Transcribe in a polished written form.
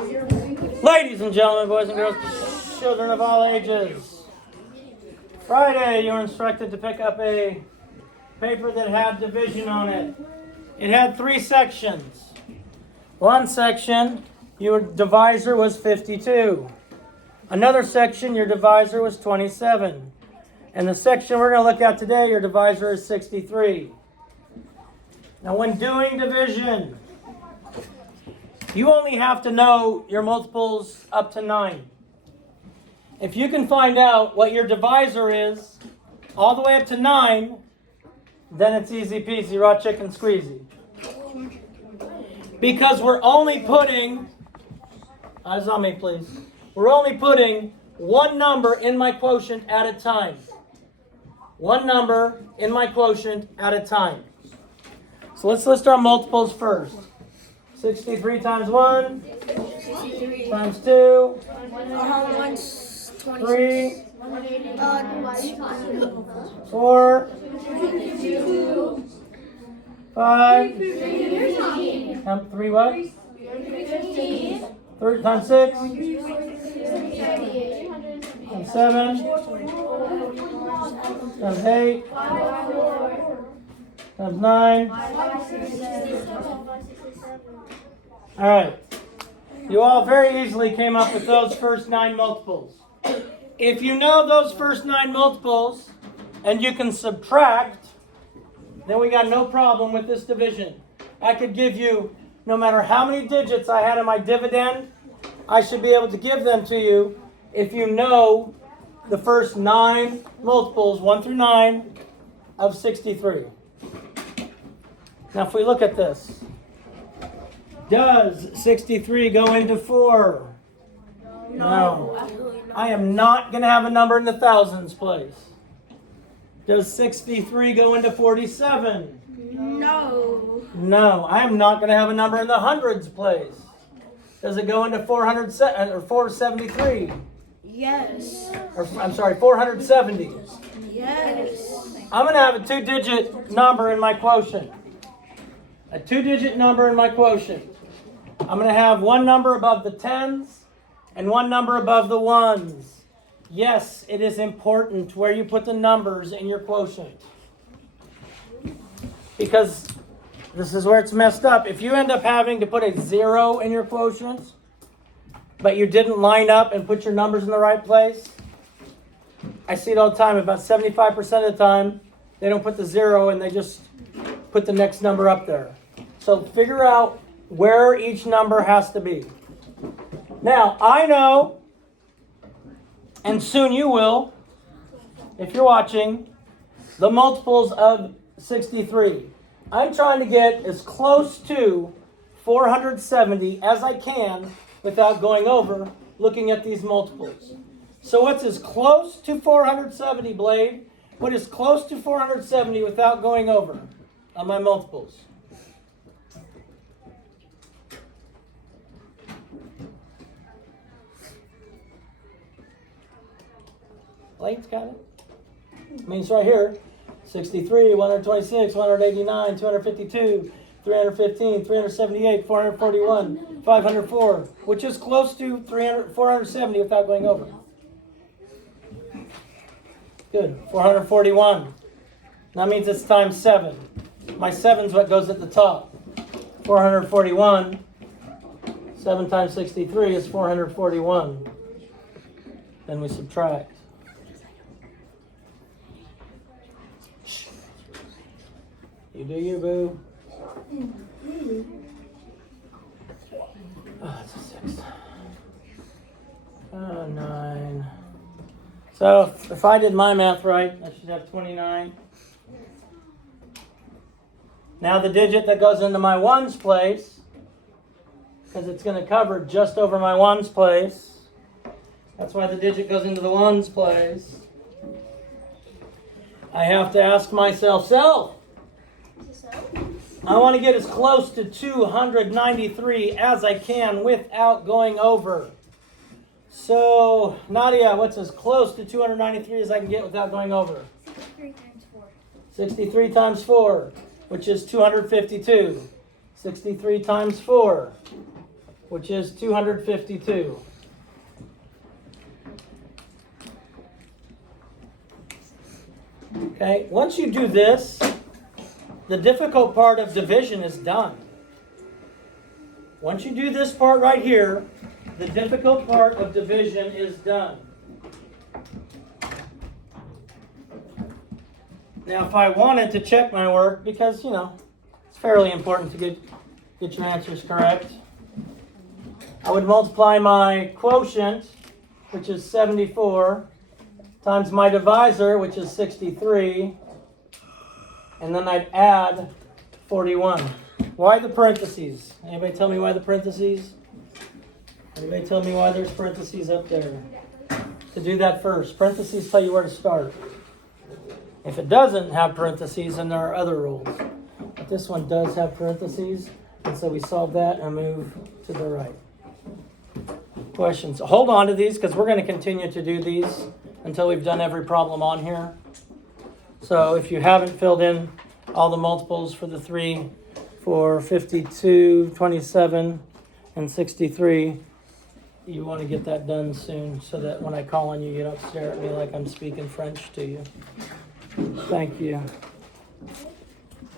Ladies and gentlemen, boys and girls, children of all ages, Friday you were instructed to pick up a paper that had division on it. It had 3 sections. One section, your divisor was 52. Another section, your divisor was 27. And the section we're going to look at today, your divisor is 63. Now when doing division, you only have to know your multiples up to 9. If you can find out what your divisor is all the way up to 9, then it's easy peasy, raw chicken squeezy. Because we're only putting, eyes on me please, we're only putting one number in my quotient at a time. One number in my quotient at a time. So let's list our multiples first. 63 times 1, 63 times 2, 3, 4, 5, 3 what? 3 times 6, times 7, times 8, times 9. All right. You all very easily came up with those first 9 multiples. If you know those first 9 multiples and you can subtract, then we got no problem with this division. I could give you, no matter how many digits I had in my dividend, I should be able to give them to you if you know the first 9 multiples, 1 through 9, of 63. Now if we look at this, does 63 go into 4? No. I am not going to have a number in the thousands place. Does 63 go into 47? No. No. I am not going to have a number in the hundreds place. Does it go into 473? Yes. Or, I'm sorry, 470. Yes. I'm going to have a 2-digit number in my quotient. A 2-digit number in my quotient. I'm going to have one number above the tens and one number above the ones. Yes, it is important where you put the numbers in your quotient. Because this is where it's messed up. If you end up having to put a 0 in your quotient, but you didn't line up and put your numbers in the right place, I see it all the time. About 75% of the time, they don't put the 0 and they just put the next number up there. So figure out where each number has to be. Now, I know, and soon you will, if you're watching, the multiples of 63. I'm trying to get as close to 470 as I can without going over, looking at these multiples. So what's as close to 470, Blade? What is close to 470 without going over on my multiples? Blade's got it. I mean, it's right here. 63, 126, 189, 252, 315, 378, 441, 504, which is close to 470 without going over. Good. 441. That means it's times 7. My 7's what goes at the top. 441. 7 times 63 is 441. Then we subtract. You do you, boo. Oh, it's a 6. 9. So if I did my math right, I should have 29. Now the digit that goes into my ones place, because it's going to cover just over my ones place. That's why the digit goes into the ones place. I have to ask myself, I want to get as close to 293 as I can without going over. So, Nadia, what's as close to 293 as I can get without going over? 63 times 4. 63 times 4, which is 252. 63 times 4. which is 252. Okay, once you do this, the difficult part of division is done. Once you do this part right here, the difficult part of division is done. Now, if I wanted to check my work, because, it's fairly important to get your answers correct, I would multiply my quotient, which is 74, times my divisor, which is 63, and then I'd add 41. Why the parentheses? Anybody tell me why the parentheses? Anybody tell me why there's parentheses up there? To do that first. Parentheses tell you where to start. If it doesn't have parentheses, then there are other rules. But this one does have parentheses, and so we solve that and move to the right. Questions? Hold on to these because we're going to continue to do these until we've done every problem on here. So if you haven't filled in all the multiples for the 3, 4, 52, 27, and 63, you want to get that done soon so that when I call on you, you don't stare at me like I'm speaking French to you. Thank you.